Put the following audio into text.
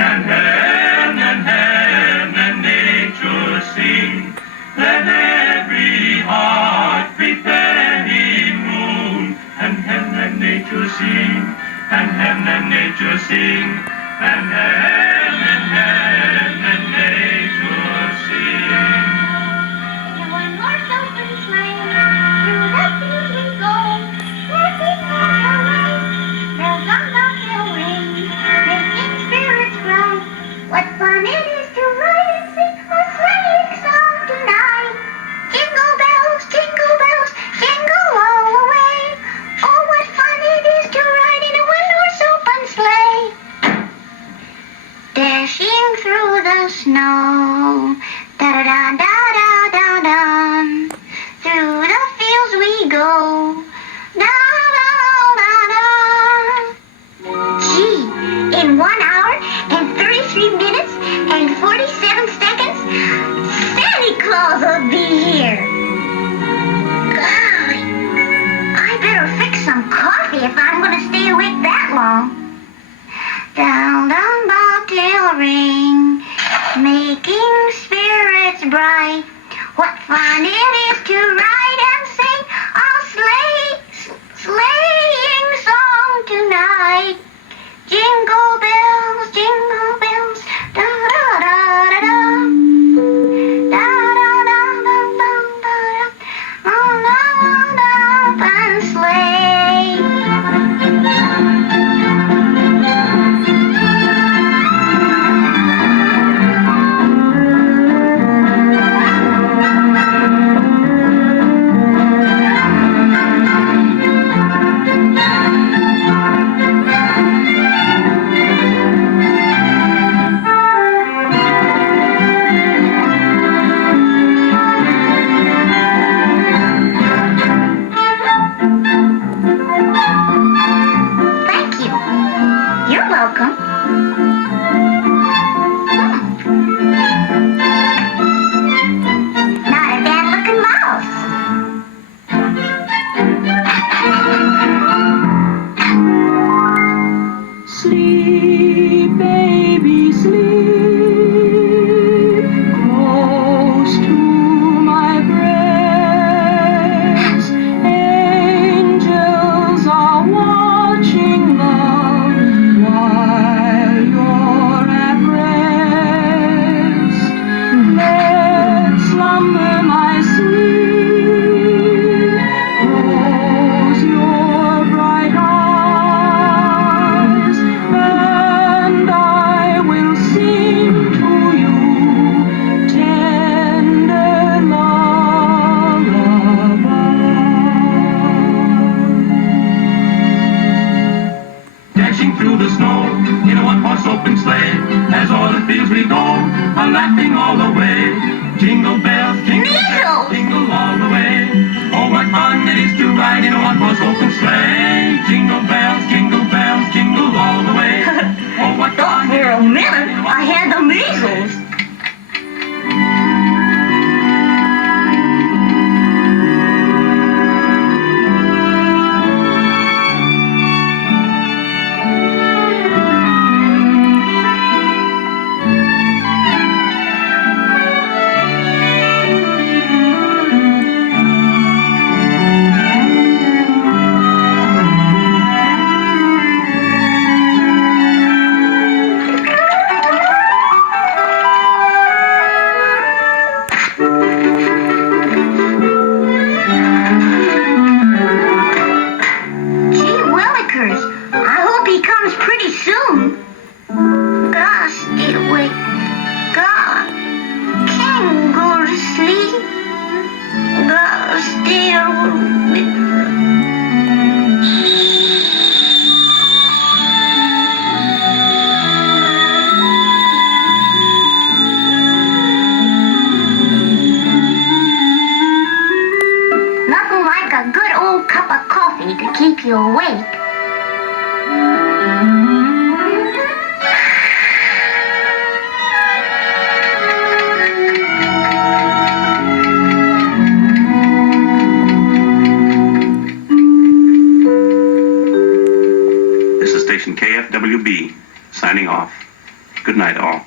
and nature sing. Let every heart prepare him room. And nature sing. And nature sing. And nature sing. One more open sleigh, through the fields we go. Laughing all the way, bells on the hill ring, making spirits bright. What fun it is to ride and sing a sleighing song tonight! Jingle bells, jingle all the way. Oh, what fun it is to ride in a one-horse open sleigh! Dashing through the snow, da-da-da-da-da-da-da. Through the fields we go, da-da-da-da-da. Gee, in 1 hour and 33 minutes and 47 seconds, Santa Claus will be here. Golly, I better fix some coffee if I'm going to stay awake that long. Down the bobtail ring, making spirits bright. What fun it is to ride and sing a sleighing song tonight. Jingle bells, da-da-da-da-da. Da-da-da-da-da-da. On the open sleigh. Thank you. You're welcome. Not a bad-looking mouse. Sleep, baby, sleep, close to my breast. Angels are watching love while you're at rest. Let slumber, my sweet, close your bright eyes, and I will sing to you tender lullabies. Dashing through the snow in a one-horse open sleigh, as o'er the fields we go, a-laughing all the way. Jingle bells, Measles! jingle all the way. Oh, what fun it is to ride in a one-horse open sleigh. Jingle bells, jingle all the way. Oh, what Thought fun for a minute I had the measles. Gee willikers, I hope he comes pretty soon. Gotta stay awake. God, can't go to sleep. Gotta stay awake. Nothing like a good old cup of coffee to keep you awake. This is station KFWB, signing off. Good night, all.